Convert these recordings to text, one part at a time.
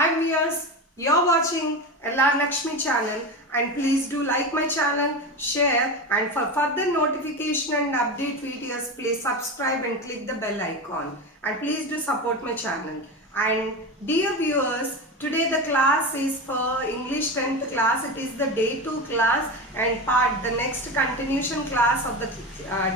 Hi viewers, you're watching LR Lakshmi channel and please do like my channel, share and for further notification and update videos please subscribe and click the bell icon and please do support my channel. And dear viewers, today the class is for English 10th class. It is the day 2 class and the next continuation class of the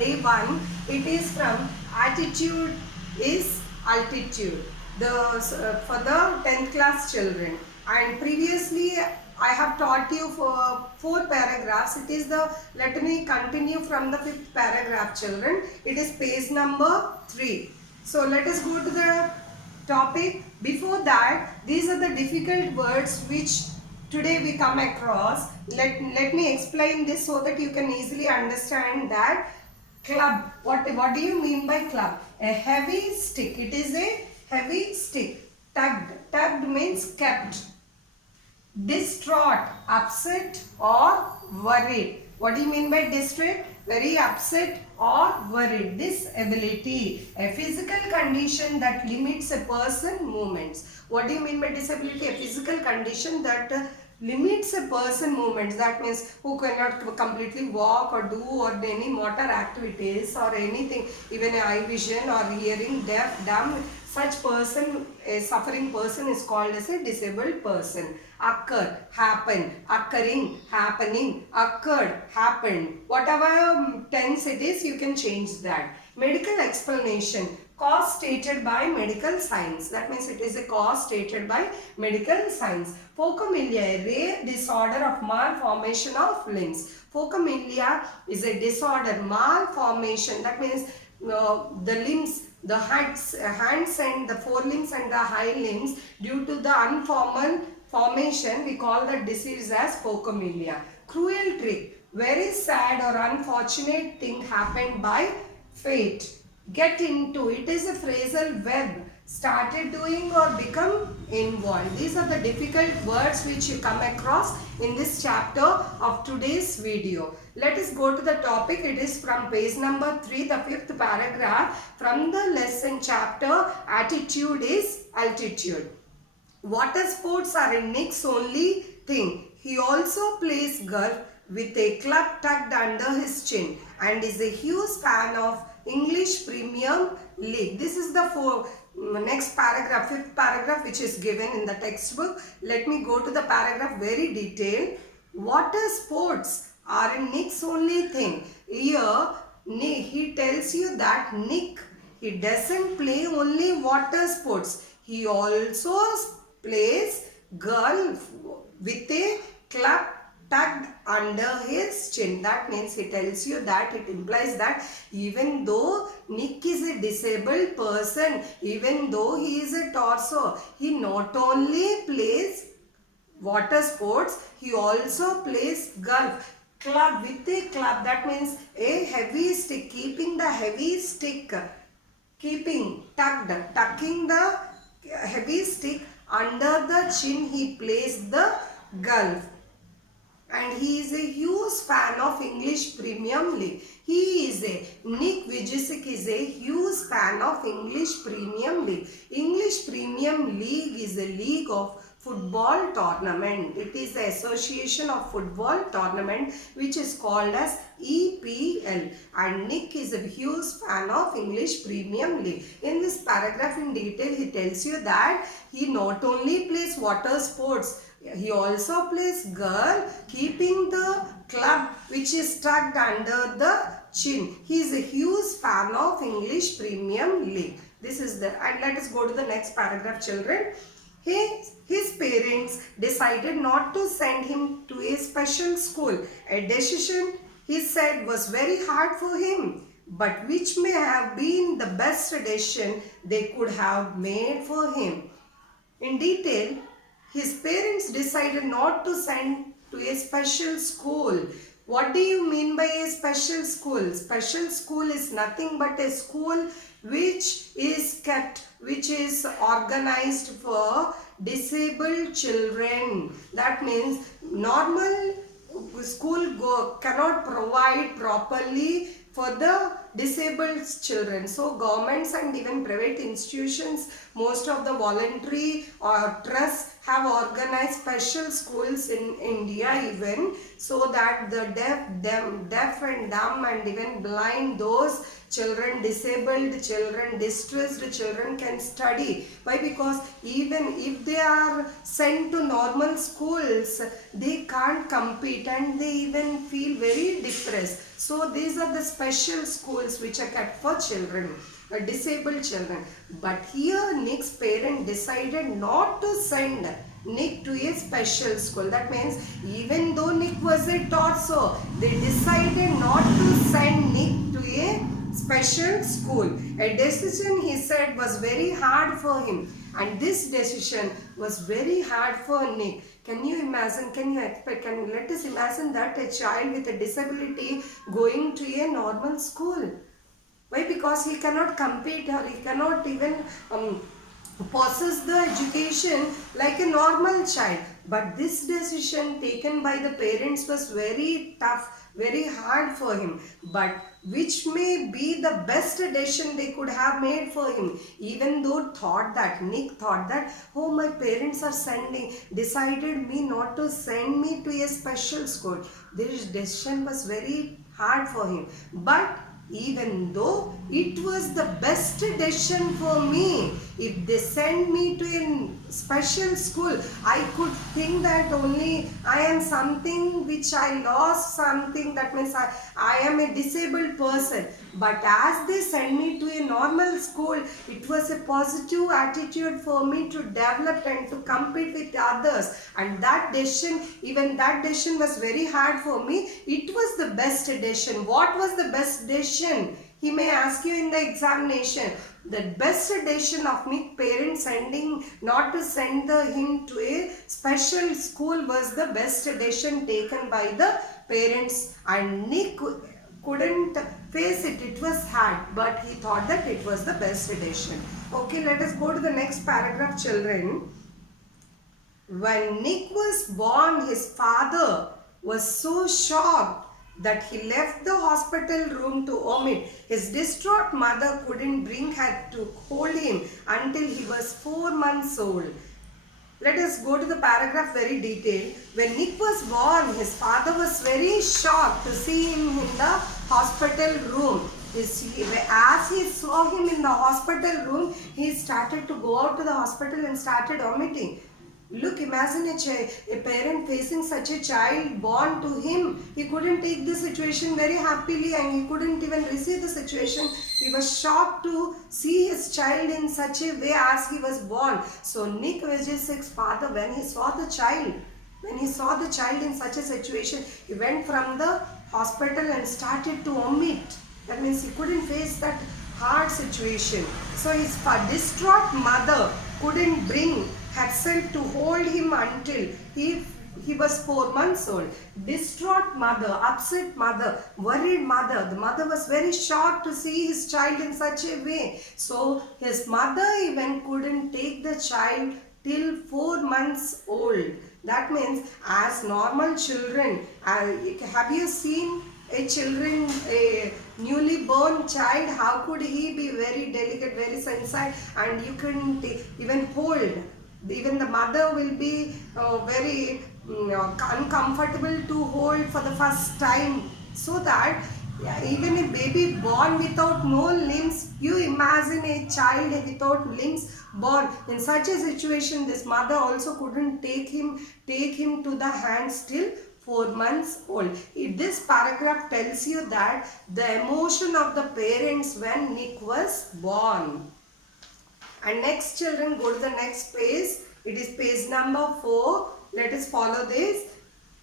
day 1. It is from attitude is altitude for the 10th class children, and previously I have taught you for 4 paragraphs. Let me continue from the 5th paragraph children. It is page number 3. So let us go to the topic. Before that, these are the difficult words which today we come across. Let me explain this so that you can easily understand that. Club, what do you mean by club? A heavy stick. It is a heavy stick. Tugged means kept. Distraught, upset or worried. What do you mean by distraught? Very upset or worried. Disability, a physical condition that limits a person's movements. What do you mean by disability? A physical condition that limits a person movements. That means who cannot completely walk or do or any motor activities or anything, even eye vision or hearing, deaf, dumb. Such person, a suffering person, is called as a disabled person. Occur, happen, occurring, happening, occurred, happened. Whatever tense it is, you can change that. Medical explanation. Cause stated by medical science. That means it is a cause stated by medical science. Phocomelia, a rare disorder of malformation of limbs. Phocomelia is a disorder, malformation. That means the limbs, the hands and the forelimbs and the hind limbs, due to the unformal formation, we call that disease as phocomelia. Cruel trick, very sad or unfortunate thing happened by fate. Get into, it is a phrasal verb. Started doing or become involved. These are the difficult words which you come across in this chapter of today's video. Let us go to the topic. It is from page number 3, the 5th paragraph from the lesson chapter. Attitude is altitude. Water sports are in Nick's only thing. He also plays golf with a club tucked under his chin and is a huge fan of English Premier League. This is the next paragraph, 5th paragraph, which is given in the textbook. Let me go to the paragraph very detailed. Water sports are in Nick's only thing. Here, he tells you that Nick, he doesn't play only water sports. He also plays golf with a club tucked under his chin. That means he tells you that, it implies that even though Nick is a disabled person, even though he is a torso, he not only plays water sports, he also plays golf. Club, with a club, that means a heavy stick, keeping the heavy stick, tucking the heavy stick under the chin, he plays the golf. And he is a huge fan of English Premier League. Nick Vujicic is a huge fan of English Premier League. English Premier League is a league of football tournament. It is the Association of Football Tournament which is called as EPL. And Nick is a huge fan of English Premier League. In this paragraph in detail, he tells you that he not only plays water sports, he also plays golf, keeping the club which is tucked under the chin. He is a huge fan of English Premier League. This is the, and let us go to the next paragraph children. His parents decided not to send him to a special school. A decision, he said, was very hard for him, but which may have been the best decision they could have made for him. In detail, his parents decided not to send to a special school. What do you mean by a special school? Special school is nothing but a school which is organized for disabled children. That means normal school cannot provide properly for the disabled children. So governments and even private institutions, most of the voluntary or trusts have organized special schools in India even, so that the deaf and dumb and even blind, those children, disabled children, distressed children can study. Why? Because even if they are sent to normal schools, they can't compete and they even feel very depressed. So these are the special schools which are kept for children, disabled children. But here Nick's parent decided not to send Nick to a special school. That means even though Nick was a torso, they decided not to send Nick to a special school. A decision, he said, was very hard for him, and this decision was very hard for Nick. Can you imagine, let us imagine that a child with a disability going to a normal school. Why? Because he cannot compete or he cannot even possess the education like a normal child. But this decision taken by the parents was very tough, very hard for him, but which may be the best decision they could have made for him. Even though Nick thought that, oh, my parents are decided me not to send me to a special school. This decision was very hard for him. But even though it was the best decision for me, if they send me to a special school, I could think that only I am something which I lost something, that means I am a disabled person. But as they send me to a normal school, it was a positive attitude for me to develop and to compete with others. And that decision, even that decision was very hard for me. It was the best decision. What was the best decision? He may ask you in the examination. The best decision of me parents not to send him to a special school was the best decision taken by the parents, and Nick couldn't face it. It was hard, but he thought that it was the best decision. Okay, let us go to the next paragraph, children. When Nick was born, his father was so shocked that he left the hospital room to vomit. His distraught mother couldn't bring her to hold him until he was 4 months old. Let us go to the paragraph very detailed. When Nick was born, his father was very shocked to see him in the hospital room. As he saw him in the hospital room, he started to go out to the hospital and started vomiting. Look, imagine a parent facing such a child born to him. He couldn't take the situation very happily and he couldn't even receive the situation. He was shocked to see his child in such a way as he was born. So Nick Vujicic's father, when he saw the child in such a situation, he went from the hospital and started to vomit. That means he couldn't face that hard situation. So his distraught mother couldn't bring herself to hold him until he was 4 months old. Distraught mother, upset mother, worried mother. The mother was very shocked to see his child in such a way. So his mother even couldn't take the child till 4 months old. That means as normal children, have you seen a newly born child? How could he be very delicate, very sensitive, and you couldn't even hold? Even the mother will be very uncomfortable to hold for the first time. So that even a baby born without no limbs, you imagine a child without limbs born. In such a situation, this mother also couldn't take him to the hands till 4 months old. This paragraph tells you that the emotion of the parents when Nick was born. And next, children, go to the next page. It is page number 4. Let us follow this.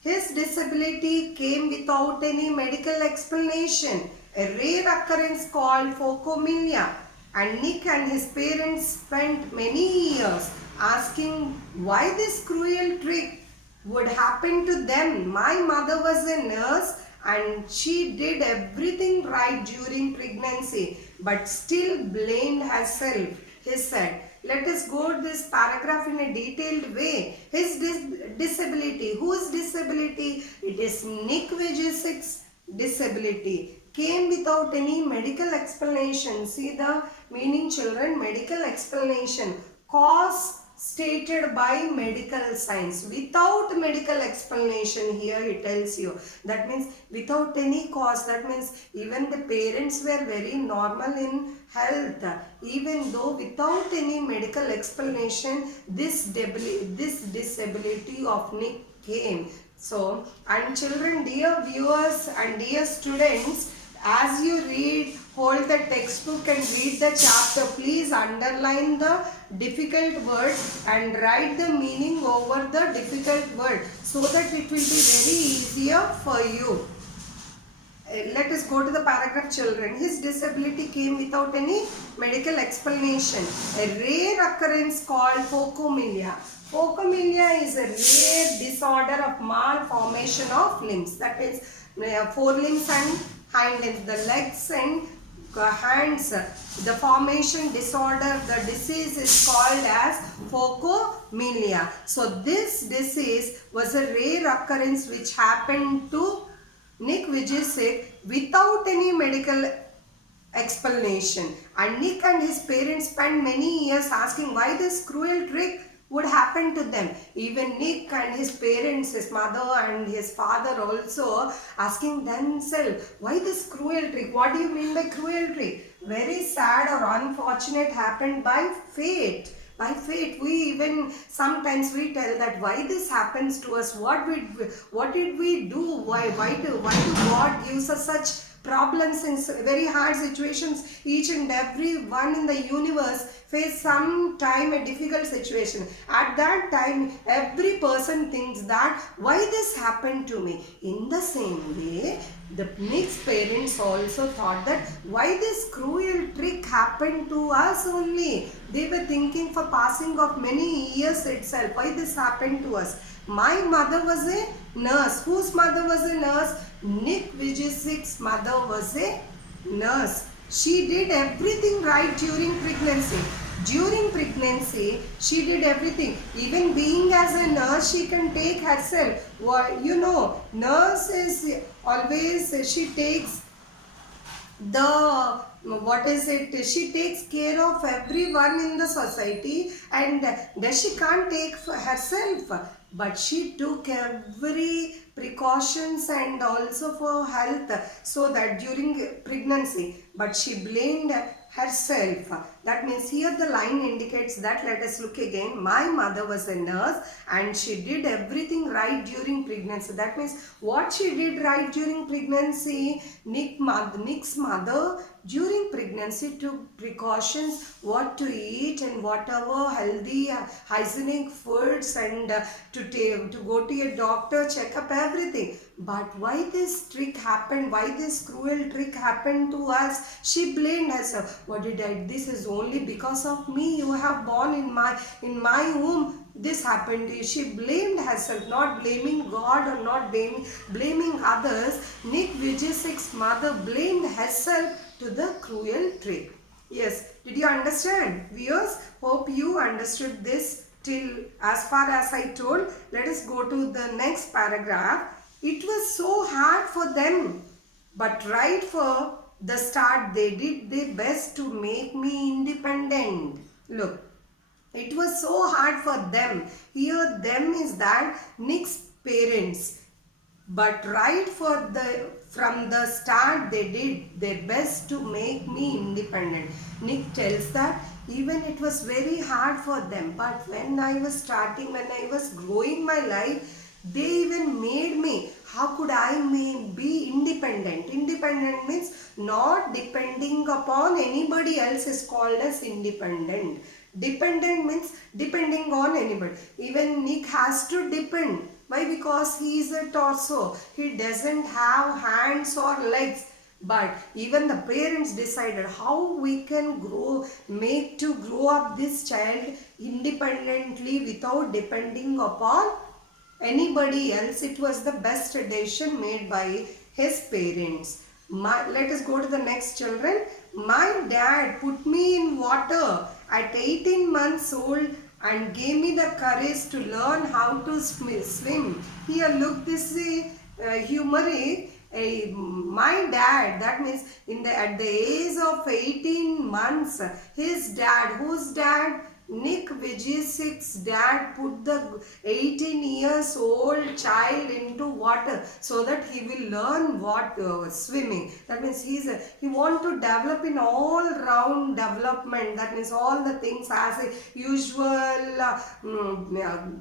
His disability came without any medical explanation, a rare occurrence called phocomelia. And Nick and his parents spent many years asking why this cruel trick would happen to them. My mother was a nurse and she did everything right during pregnancy, but still blamed herself, he said. Let us go to this paragraph in a detailed way. His disability. Whose disability? It is Nick Vujicic's disability. came without any medical explanation. See the meaning, children, medical explanation. Cause stated by medical science. Without medical explanation, here it tells you. That means without any cause. That means even the parents were very normal in health. Even though without any medical explanation, this disability of Nick came. So, and children, dear viewers and dear students, as you read, hold the textbook and read the chapter, please underline the difficult word and write the meaning over the difficult word so that it will be very easier for you. Let us go to the paragraph, children. His disability came without any medical explanation. A rare occurrence called phocomelia. Phocomelia is a rare disorder of malformation of limbs. That is, forelimbs and hind limbs, the legs and hands. The formation disorder, the disease is called as phocomelia. So this disease was a rare occurrence which happened to Nick Vujicic without any medical explanation. And Nick and his parents spent many years asking why this cruel trick would happen to them. Even Nick and his parents, his mother and his father also asking themselves, why this cruel trick? What do you mean by cruel trick? Very sad or unfortunate happened by fate. By fate, we even sometimes we tell that why this happens to us, what did we do, why do God gives us such problems in very hard situations. Each and every one in the universe face some time a difficult situation. At that time, every person thinks that why this happened to me. In the same way, the Nick's parents also thought that why this cruel trick happened to us only. They were thinking for passing of many years itself, why this happened to us. My mother was a nurse. Whose mother was a nurse? Nick Vujicic's mother was a nurse. She did everything right during pregnancy. During pregnancy, she did everything. Even being as a nurse, she can take herself. Well, you know, nurse is always, she takes she takes care of everyone in the society, and then she can't take for herself, but she took every precautions and also for health, so that during pregnancy, but she blamed herself. That means here the line indicates that. Let us look again. My mother was a nurse and she did everything right during pregnancy. That means what she did right during pregnancy, Nick's mother during pregnancy took precautions what to eat and whatever healthy hygienic foods, and to go to a doctor, check up everything. But why this trick happened, why this cruel trick happened to us? She blamed herself. What did I? This is only because of me. You have born in my womb. This happened. She blamed herself, not blaming God or not blaming others. Nick Vujicic's mother blamed herself to the cruel trick. Yes, did you understand? Viewers, hope you understood this till as far as I told. Let us go to the next paragraph. It was so hard for them, but right for the start they did their best to make me independent. Look, it was so hard for them. Here them is that Nick's parents. But right from the start they did their best to make me independent. Nick tells that even it was very hard for them. But when I was growing my life, they even made me. How could I be independent? Independent means not depending upon anybody else is called as independent. Dependent means depending on anybody. Even Nick has to depend. Why? Because he is a torso. He doesn't have hands or legs. But even the parents decided how we can grow up this child independently without depending upon anybody else. It was the best decision made by his parents. Let us go to the next, children. My dad put me in water at 18 months old and gave me the courage to learn how to swim. Here look, this is humoric. My dad, that means at the age of 18 months, his dad, whose dad? Nick Vujicic's dad put the 18 years old child into water so that he will learn what swimming. That means he want to develop in all round development. That means all the things as a usual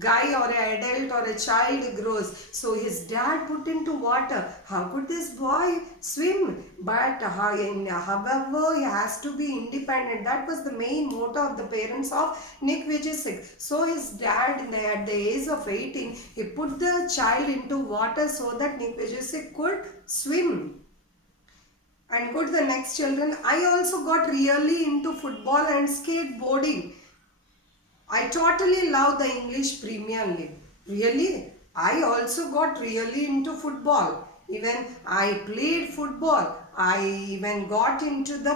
guy or an adult or a child grows. So his dad put into water. How could this boy swim? But however, he has to be independent. That was the main motto of the parents of Nick Vujicic. So his dad, at the age of 18, he put the child into water so that Nick Vujicic could swim. And go to the next children. I also got really into football and skateboarding. I totally love the English Premier League. Really, I also got really into football. Even I played football. I even got into the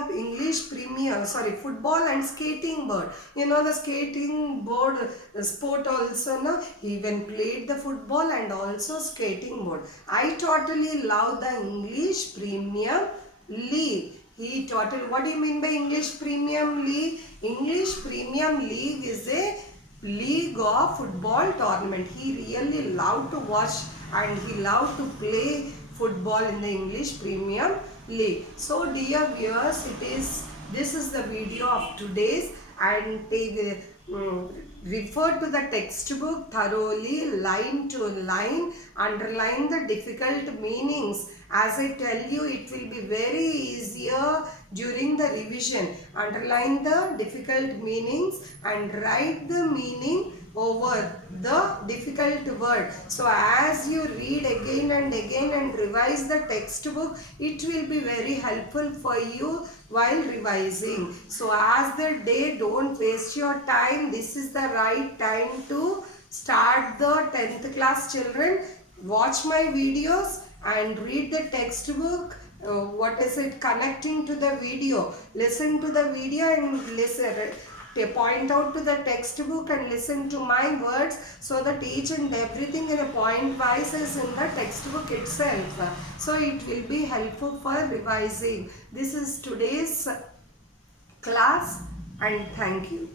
football and skating board. You know the skating board sport also, no? He even played the football and also skating board. I totally love the English Premier League. What do you mean by English Premium League? English Premium League is a league of football tournament. He really loved to watch and he loved to play football in the English Premium League. So dear viewers, this is the video of today's, and refer to the textbook thoroughly, line to line, underline the difficult meanings. As I tell you, it will be very easier during the revision. Underline the difficult meanings and write the meaning over the difficult word. So as you read again and again and revise the textbook, it will be very helpful for you while revising. So as the day, don't waste your time. This is the right time to start the 10th class children. Watch my videos and read the textbook. What is it connecting to the video? Listen to the video and listen. Point out to the textbook and listen to my words, so that each and everything in a point wise is in the textbook itself. So it will be helpful for revising. This is today's class, and thank you.